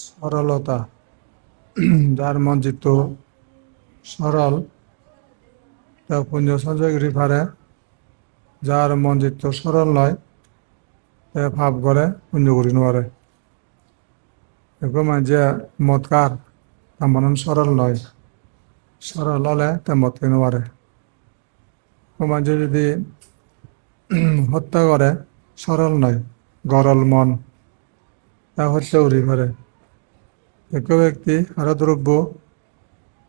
সরলতা যার মন চিত্ত সরল তা পুণ্য সঞ্চয় করি পারে। যার মন চিত্ত সরল নয় তে ভাব করে পুণ্য করি নোৱাৰে। এৰকম যে মতকাৰ তাৰ মনন সৰল নয়, সৰল হলে তা মত খেতে নোৱাৰে। মানুষ যদি হত্যা করে সরল নয়, গরল মন, তা হত্যা করি পারে। এক ব্যক্তি আরো দ্রব্য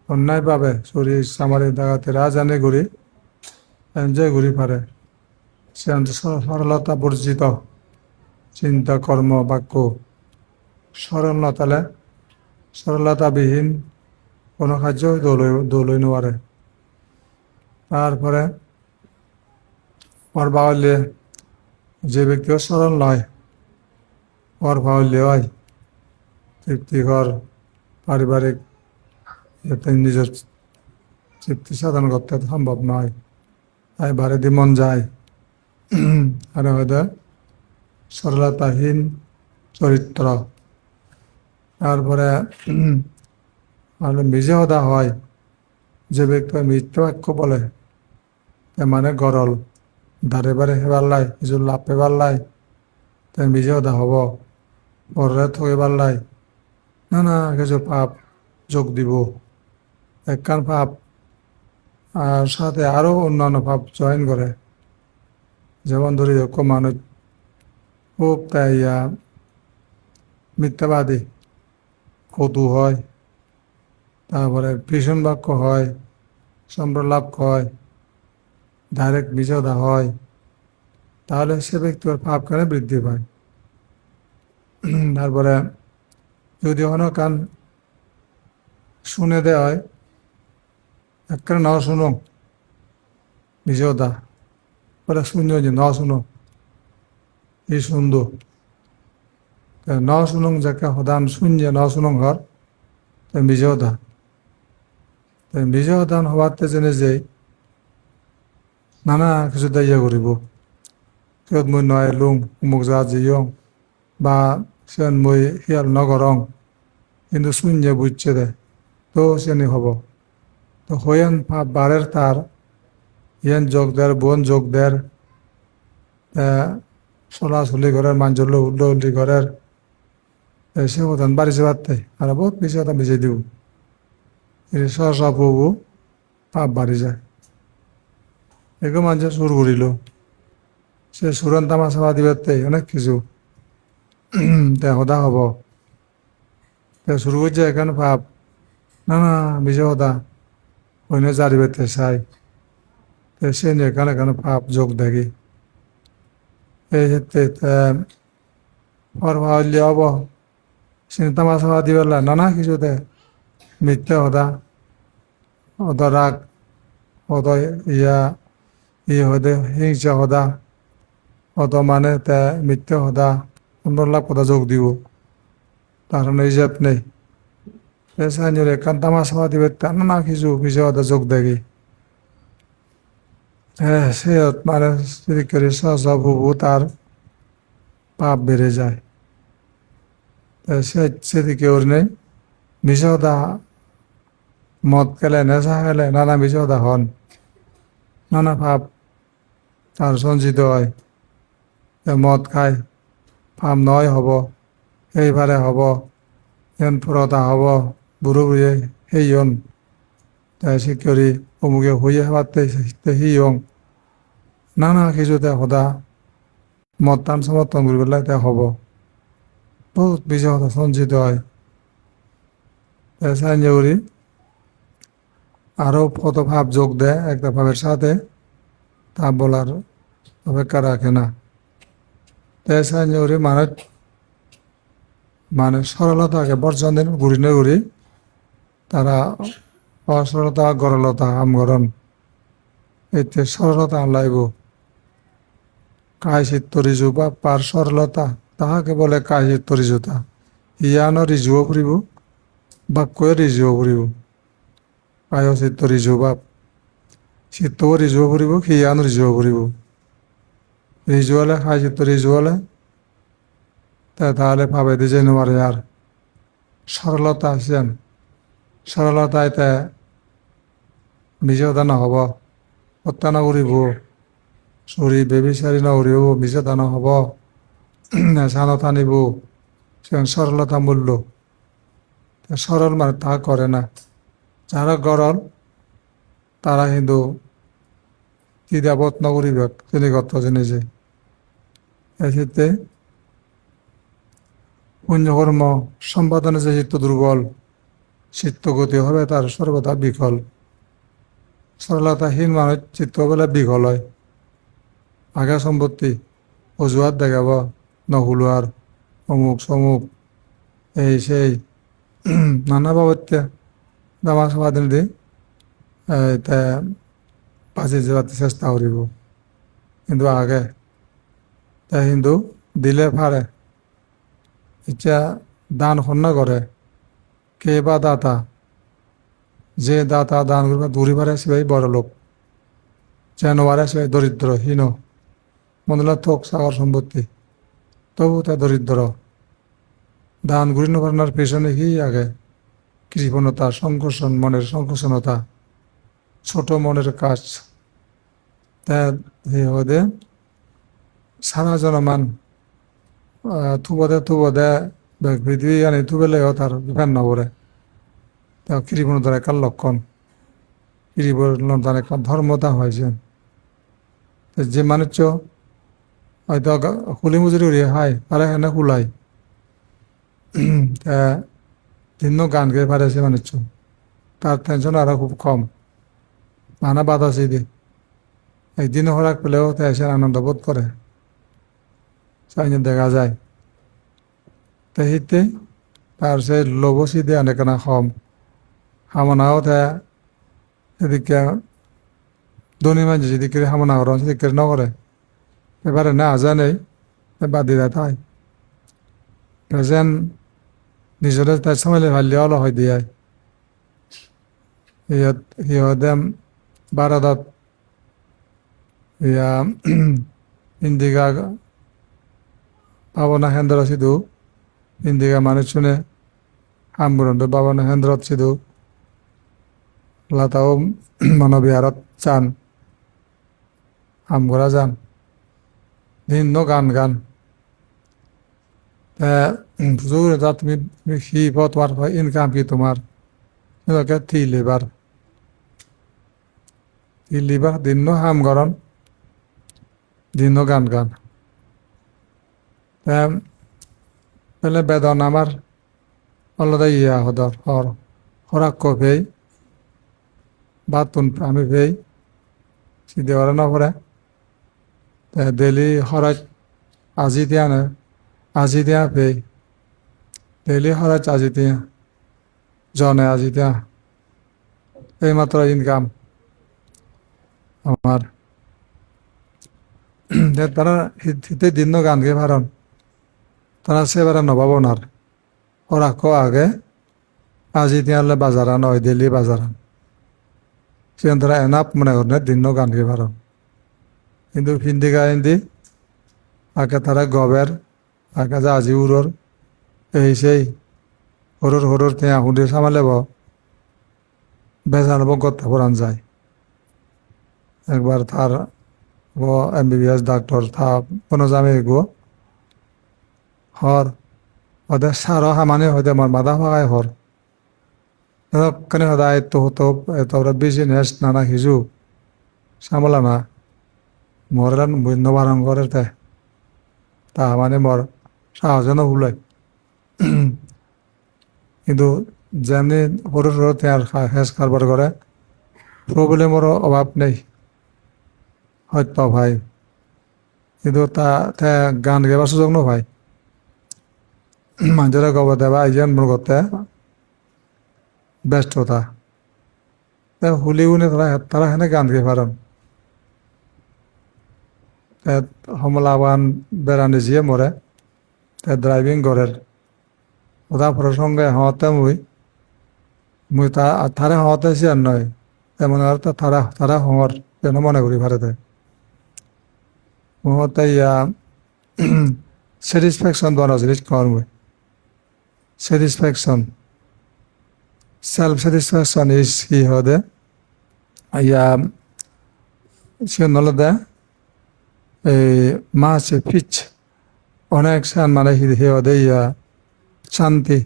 অন্যায়ভাবে চুরি চামারি ডাকাতি রাজানি ঘুরি এনজয় ঘুরি পারে। সে সরলতা বর্জিত চিন্তা কর্ম বাক্য সরল নতালে সরলতাবিহীন কোনো কার্য দৌলই নোৱাৰে। তারপরে ওর বাউল্যে যে ব্যক্তিও সরল নয়, ওর বাউল্যে হয় তৃপ্তিকর পারিবারিক এতে নিজের তৃপ্তি সাধন করতে সম্ভব নয়। তাই বারে দি মন যায় আর হয়তো সরলতাহীন চরিত্র। তারপরে নিজে হদা হয় যে ব্যক্তি মিথ্যা বাক্য বলে মানে গরল ধারে বারে হেবার লাই কিছু লাভ পেবার লাই তাই নিজে হদা হব পরে থইবার লাই না কিছু পাপ যোগ দিব। একখান পাপ আর সাথে আরো অন্যান্য পাপ জয়েন করে। যেমন ধরি মানুষ খুব তাই মিথ্যাবাদী কটু হয়, তারপরে ভীষণ বাক্য হয়, সম্প্রলাপ হয়, ডাইরেক্ট বিজদা হয়, তাহলে সে ব্যক্তির পাপ কেন বৃদ্ধি পায়। তারপরে যদি অনকান শুনে দেওয়া হয় একখানে ন শুনো বিজদা বলে শূন্য যে ন শুনো এই সুন্দর ন শুনুং যাকে সদান শূন্য ন শুনুং ঘর বিজয়দা বিজয়দান হওয়াতে জেনে যে নানা কিছু দায়িয়া করিব সিহঁত মই নয়ালুং মোক যা যিয়ং বা সিহঁত মই শিয়াল নগরং কিন্তু শূন্য বুঝছে দে তো সেনি হব। তো হইয়ান পাপ বারের তার ইয়ান যোগ দের বোন যোগ দের চলাচলি ঘরের মানুষ উল্লি ঘরের সে হতান বাড়িছে পারতে আর বহুত বেশি কথা বেঁচে দিব সহসা প্রভু পাপ বাড়ি যায়। এগো মানুষ সুর করিল সে সুরান তামাশা দিবাতে অনেক কিছু সদা হব শুরু করছে এখানে পাপ না বিজয় হদা অন্য জারিবাতে চাই সে এখানে এখানে পাপ যোগ দেখি এই ক্ষেত্রে হলে হব সে তামাশা দিবেলা নানা কিছুতে মিথ্যা হদা অত রাগ অত হদে হিংসা হদা অত মানে তে মিথ্যা হদা সুন্দর লাভ কথা যোগ দিব তার হিসাব নেই। সাইনের একান তামাশা দিবে নানা কিছু কিছু হদা যোগ দেখি সে মানে করে সহসা তার পাপ বেড়ে যায়। সেদিকে ওর নেই বিষদা মদ খেলে নেশা খেলে নানা বিষদা হন নানা পাপ তার সঞ্চিত হয়। মদ খায় পাপ নয় হব এইবারে হব এন পুরতা হব বুড়ো বুড়িয়ে সেই হন তাই সে করি অমুকে হইয়ে পারতে সেই হং নানা কিছুতে সদা মদ টান সমর্থন করি পেলাই তে হব বহুত বিষদা সঞ্চিত হয়। সাহায্য করি আরো কত ভাব যোগ দেয় একটা ভাবের সাথে তা বলার অপেক্ষা রাখে না। তাই সাহায্য করি মানে সরলতাকে বর্জন দিন ঘুরি না ঘুরি তারা অসরলতা গরলতা আমগরণ এতে সরলতা আনলাইব কায় চিত্ত রিজু বা পার সরলতা তাহাকে বলে কায় চিত্ত রিজুতা ইয়ানো রিজুও ফুরিব বাক্যে রিজুও ফুরিব কায় চিত্ত রিজু বাপ চিত্তও রিজুও ফুরিব হিয়ানো রিজুও ফুরিব রিজু হলে কায় চিত্ত রিজু হলে তাহলে ভাবে দিয়ে যেতে পারে আর সরলতা আছেন সরলতা এতে বিজয়তা নহ'ব হত্যা নকৰিব চুৰি বেবিচাৰি নকৰিব বিজয়তা নহ'ব নেশানত আনিব সেখানে সরলতা মূল্য সরল মানে তা করে না যারা গরল তারা কিন্তু দ্বিধাবোধ নকরিব তিনি কত জিনিসে এক্ষেত্রে পুণ্যকর্ম সম্পাদনে যে চিত্ত দুর্বল চিত্তগতি হবে তার সর্বদা বিকল সরলতাহীন মানুষ চিত্ত বলে বিকল হয় আগে সম্পত্তি অজুহাত দেখাব নহুলোয়ার অমুক সমুক এই সেই নানা বাবদে দামা সমাধান দি তা বাঁচি যাওয়ার চেষ্টা করিব কিন্তু আগে তা কিন্তু দিলে পারে ইচ্ছা দান সন্না করে কে বা দাতা যে দাতা দান করবে দূরিবারে সবাই বড় লোক যেনবারে সবাই দরিদ্র হীন মন্দলা থোক সাগর সম্পত্তি তবু তা দরিদ্র দান ঘুরিনো করার পেছনে কি আগে কৃপণতা সংকোচন মনের সংকোচনতা ছোট মনের কাজ তা হদে সারা জনমান থুবদে পৃথিবী আনি থুবেলেও তার ফ্যান নবরে তা কৃপণতার একটা লক্ষণ কৃপণতার একটা ধর্মতা হয়েছে যে মানুষ হয়তো খুলি মজুরি উড়িয়ে খায় তারা এখানে খুলাই ভিন্ন গান গেয়ে পারেছে মানুষ তার টেনশন আরো খুব কম মানা বাদ আছে দি একদিন হরাক পেলেও তাই এসে আনন্দ বোধ করে দেখা যায় তাইতে তার সে লোভসি দিয়ে অনেকনা কম হামনাও তা এদিকে ধনী মানুষ যেদিকে হামনা করেন সেদিকে নকরে এবারে না আজা নেই বাদ দিয়ে তাই প্রেজেন্ট নিজরে তাই সামাইলে ভাল্লে অলপ হয় দিয়ে সিহঁতে ভাৰতত এয়া ইণ্ডিকা ভাৱনা কেন্দ্ৰ চিদু ইণ্ডিকা মানুহ শুনে হামগুৰন্ত ভাৱনা কেন্দ্ৰত চিদু লাতাও মানবিহাৰত যান হামগুৰা যান ভিন্ন গান তুমি সি তোমার ইনকাম কি তোমার লিভার দিন হাম গরম দিন গান পেলে বেদন আমার আলাদা ইয়া হদর হরাক্ষ ভেই বাতুন আমি ভেই সিদ্ধি করে না পরে ডেলি খরচ আজি দিয়া না আজি দিয়া ভেই ডেলি খরচ আজি দিয়া জনে আজি দিয়া এইমাত্র ইনকাম আমার তারা হিতে দিন গান গে ভারণ তারা সেবারে নভাবনার ওরা আগে আজি দিয়ালে বাজারান হয় দিল্লি বাজারান সেখান তারা এনাপ মনে করেন দিন গান গে ভারণ কিন্তু হিন্দি গাইন্দি আগে তারা গবের আগে যে আজি উড়োর এই সেই হরুর তিয়া হুঁড়ি সামালেব বেজানব গত্তা পরান যায় একবার তার MBBS ডাক্তার থা কোনো জামে গো হর ওদের সারো হামানে হইতে আমার মাথা ফাঁকায় হর কেন সদায় তো হতো তোরা বিজনেস নানা হিজু সামলা না মরেন বন্য বারণ করে তা মানে মর সাহসে ভুলে কিন্তু যেমনি সরু তার হেজ কারবার করে প্রবলেমেরও অভাব নেই হয়তো ভাই কিন্তু তা গান গাইবার সুযোগ ন ভাই মানুষেরা গব দেবা আইজন মনে করতে ব্যস্ততা হুলি উনি তারা হেনে গান গাই পারেন সমলাবান বেড়ানি যিয়ে মরে ড্রাইভিং করের ওটা প্রসঙ্গে হওয়াতে মুই তারা হওয়াতে সে আর নয় তেমন আর তারা হওয়ার যেন মনে করি ভারতে মতে ইয়া স্যাটিসফ্যাকশন বানা জিনিস কর মুই satisfaction. Self-satisfaction is কি হদে ইয়া সে নলদে এই মাছ পিচ অনেক সান মানে হি হদে ইয়া শান্তি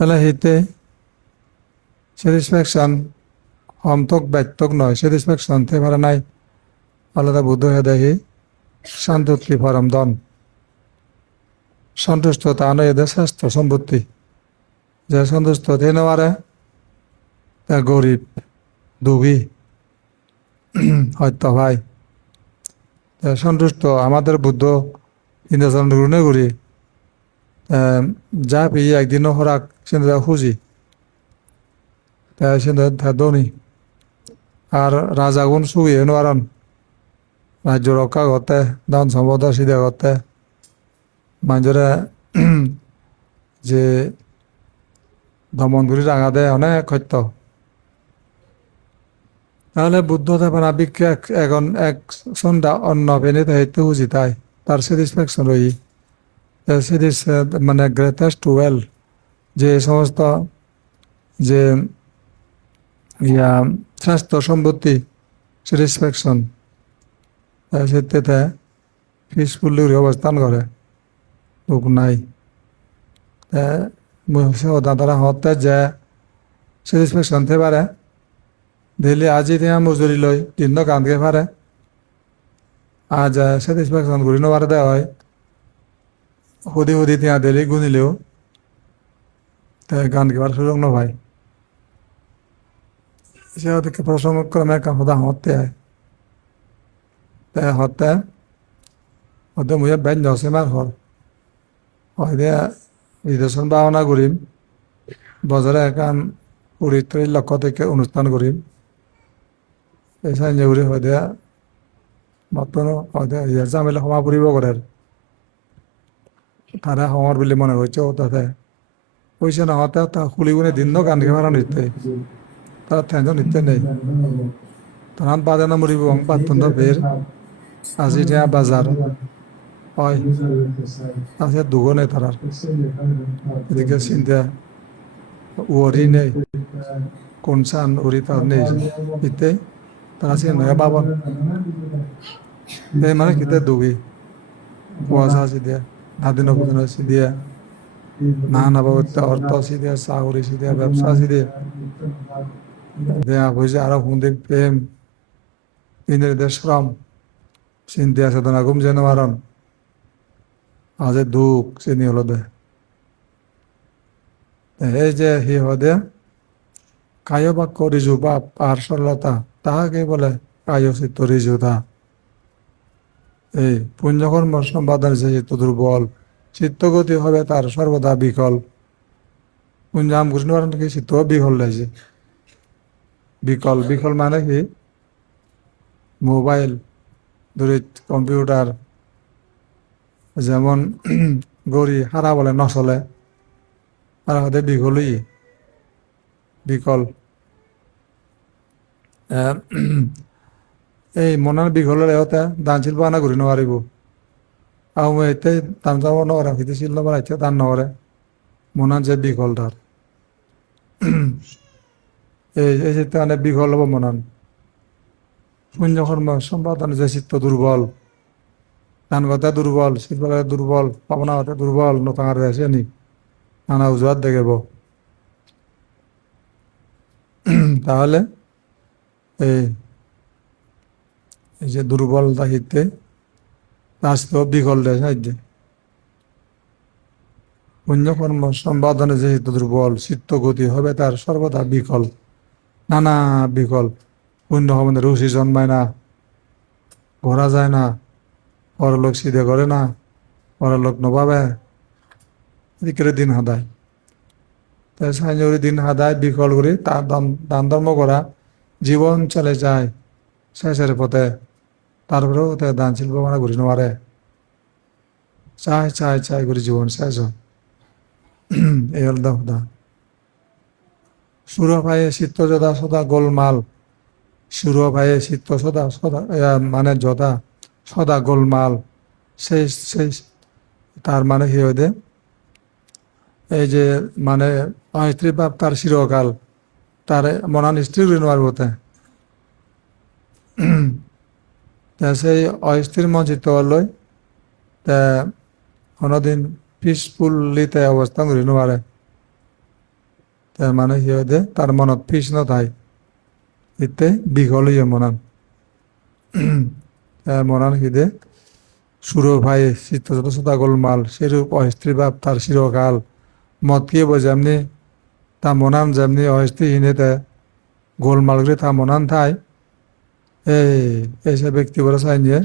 তাহলে হিতে স্যাটিসফ্যাকশন হমতক ব্যক্তক নয় স্যাটিসফ্যাকশন তে পারে নাই আলাদা বুদ্ধ হয়ে দেখি শান্তি পরম দন সন্তুষ্ট তা নয় এদের স্বাস্থ্য সম্পত্তি যে সন্তুষ্ট হতে পারে তা গরিব দুঃখী হয়তো ভাই সন্তুষ্ট আমাদের বুদ্ধ ইন্দ্রচন্দ্র গ্রহণে করি যা পেয়ে একদিনও হরাক সে খুঁজি সে ধনী আর রাজাগুণ সুগিয়ে নারান রাজ্য রক্ষা করতে ধন সম্পদ সিদ্ধা করতে মানুষরা যে দমন করে রাঙা দেয় অনেক সত্য তাহলে বুদ্ধ দেবেন আবিক্যা এখন এক সন্ধ্যা অন্য পেনিতে হইতে খুঁজি তাই তার স্যাটিসফ্যাকশন রই মানে গ্রেটেস্ট ওয়েল যে সমস্ত যে ইয়া স্বাস্থ্য সম্পত্তি স্যাটিসফ্যাকশন সেতে পিসফুল্লি অবস্থান করে লোক নাই তারা হতে যে স্যাটিসফ্যাকশন থে পারে দিল্লি আজি ત્યાં মজুরি লই দিন কান্দকে পারে আজ স্যাটিসফ্যাকশন ঘুরি নবারে দেওয়া হয় সুদি ત્યાં দিল্লি গুনিলেও গান কেবার সুযোগ নভাই সে ওদেরকে প্রসঙ্গক্রমে একটা হদা হতে হয় হতে হতে মুয়ে বেন জসেমার হল হয়তো বিদেশন ভাওনা করিম বজারে একান ২০-৩০ লক্ষ থেকে অনুষ্ঠান করিম এই সাইন ঘুরি হয়তো মাত্র হয়তো জামিলে ক্ষমা ফুরিব করে তারা সমর বুলি মনে হয়েছে তাতে পয়সা নহতে তা খুলি গুনে দিন গান খেয়ে নিতে তার টেনশন নিতে নেই তখন বাদে না মরিব পাতন বের আজি বাজার হয় আছে দুগুণে তারার এদিকে চিন্তা উড়ি নেই কোন সান উড়ি তার নেই ইতে তারা সে নয়া পাবন এই মানে কিতে দুগি কুয়াশা আছে দিয়া নাদিন অবদান আছে দিয়া নানা বাবদ অর্থ আছে দিয়া চাকরি আছে দিয়া ব্যবসা আছে দিয়া দেয়া হয়েছে আরো হুন্দিক প্রেম ইন্দ্রিয় শ্রম চিন্তা চেতনা ঘুম যেন মারণ আজ দুঃখ চিনি হলো দে এই যে হি হদে কায় বাক্য রিজু বাপ আর সরলতা তাহাকে বলে কায় চিত্ত রিজুতা এই পুণ্যকর্ম সম্পাদন যে চিত্ত দুর্বল চিত্তগতি হবে তার সর্বদা বিকল পুঞ্জাম কৃষ্ণ কি চিত্ত বিকল লাগছে বিকল বিকল মানে কি মোবাইল দূরিত কম্পিউটার যেমন গড়ি হারা বলে নচলে আর হতে বিকলই বিকল এই মনার বিকলের হতে দান শিল্প আনা ঘুরি নোৱাৰিব আৰু মই এতে দান যাব নোৱাৰা ভিতিছিল নবাৰ এতিয়া দান নকৰে মনার যে বিকল তার এই চিত্তে মানে বিকল হব মনান পুণ্যকর্ম সম্পাদন যে চিত্ত দুর্বল দান কথা দুর্বল শিল্পে দুর্বল পাবনা হতে দুর্বল নতাঙার হয়েছে নি নানা উজুয়াত দেখাব তাহলে এই যে দুর্বল তাহিতে রাষ্ট্র বিকল দেয় সাহায্যে পুণ্যকর্ম সম্পাদনে যেহেতু দুর্বল চিত্ত গতি হবে তার সর্বদা বিকল নানা বিকল পুণ্য সম্বন্ধে রুচি জন্মায় না ঘোরা যায় না পরলোক সিধে করে না পরলোক নভাবে এদিকে দিন হাদায় তাই সাইজরি দিন হাদায় বিকল করে তার দান ধর্ম করা জীবন চলে যায় শেষের পথে তারপরেও দান শিল্প মানে ঘুরি নোৱাৰে চাই চাই চাই করে জীবন শেষ হয় এই হল দা সুর ভাইয়ে চিত্ত যদা সদা গোলমাল সুর ভাইয়ে চিত্ত সদা সদা মানে যদা সদা গোলমাল সেই সেই তার মানে কি হয়ে এই যে মানে অস্ত্রী বাপ তার চিরকাল তার মনান স্ত্রী ঋণবার হতে সেই অস্থির মঞ্চিত লই তা কোনোদিন পিসফুল্লিতে অবস্থান করি নোৱাৰে তার মানে সিহঁতে তার মনত পিস নথায় ইতে বিকল হইয়ে মনান মনান সিদে সুর ভাই চিত্তযত সদা গোলমাল সেরূপ অস্ত্রী বাপ তার চিরকাল মত কি যেমনি তা মনান যেমনি অস্ত্রীহীনেতে গোলমাল করে তা মনান থায় এইসব ব্যক্তি বলে চাই যে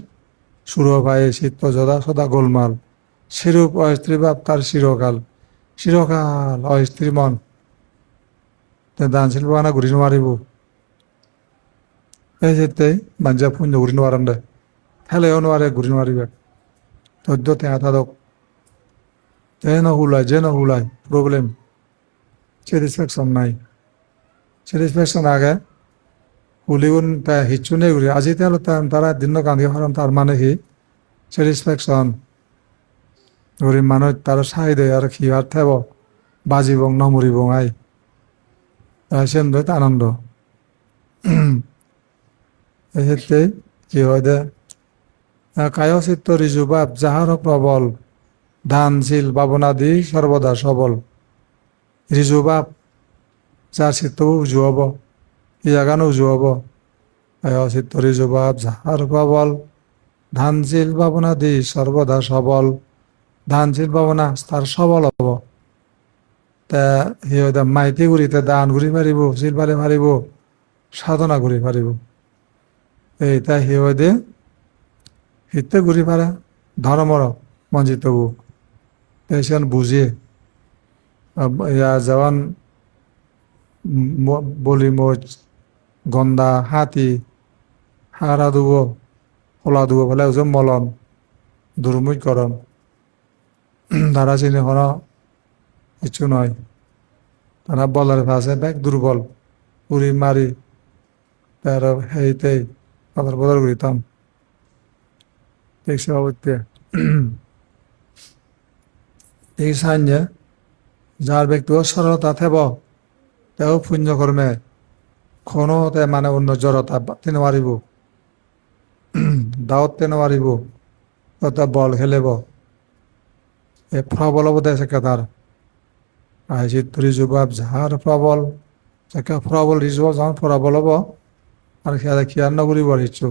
সুর ভাই চিত্তযথা সদা গোলমাল সেরূপ অস্ত্রী বাপ তার চিরকাল চিরকাল অস্ত্রী মন দান শিল্প আনা ঘুরি নোৱাৰিব এই যেতে মাঞ্জা পুঞ্জ ঘুৰি নোৱাৰান্দে খেলেও নোৱাৰে ঘুৰি নোৱাৰিবে তদ্য টেঙা থাকক যে নহুলাই প্রবলেম স্যাটিসফ্যাকশন নাই স্যাটিসফ্যাকশন আগে হুলিগুন তা হিচ্ছু নেই ঘুরি আজি তাহলে তারা দিন কান্দি হারান তার মানে কি স্যাটিসফ্যাকশন গরিব মানুষ তারা সাই দেয় আর কি আর থেব বাজিবং নমরিবং আই সেন আনন্দ এই ক্ষেত্রে কি হয় দে কায় চিত্ত ঋজুবাব যাহার প্রবল ধানশীল ভাবনাদি সর্বদা সবল ঋজুবাব যার চিত্তও উজু হব ইয়াগানো উজু হব কায় চিত্ত ঋজুবাব যাহার প্রবল ধানশীল ভাবনাদি সর্বদা সবল ধানশীল ভাবনা তার সবল হব তা সিহঁতে মাইতি ঘূৰিতে দান ঘূৰি পাৰিব শিল পালে পাৰিব সাধনা ঘূৰি পাৰিব এইটা সিহঁতে হিতে ঘূৰি পারে ধর্মর মঞ্জিতবু পেশেন্ট বুঝিয়ে যেমন বলি মোচ গন্দা হাতি হারা দুব খোলা দুব ফেলে ওজন মলন দুর্মুখকরণ তারা চিনি কোনো কিছু নয় তারা বলের ভাষে ব্যাগ দুর্বল উড়ি মারি তার হেইতেই বদল বদল করিতাম দেখছি অবত্যে এই সাহায্যে যার ব্যক্তিগত সরলতা থেব তেও পুণ্যকর্মে কোনো মানে অন্য জড়তা তেনে মারিব দাওয়াত তেনে মারিব তথা বল খেলেব এ প্রবল হব দেশে তার আইসিত ঋজুবাব যাহার প্রবল যাকে প্রবল ঋজুবাব যখন প্রবল হব আর খেয়াল নকরিব আর ইচ্ছু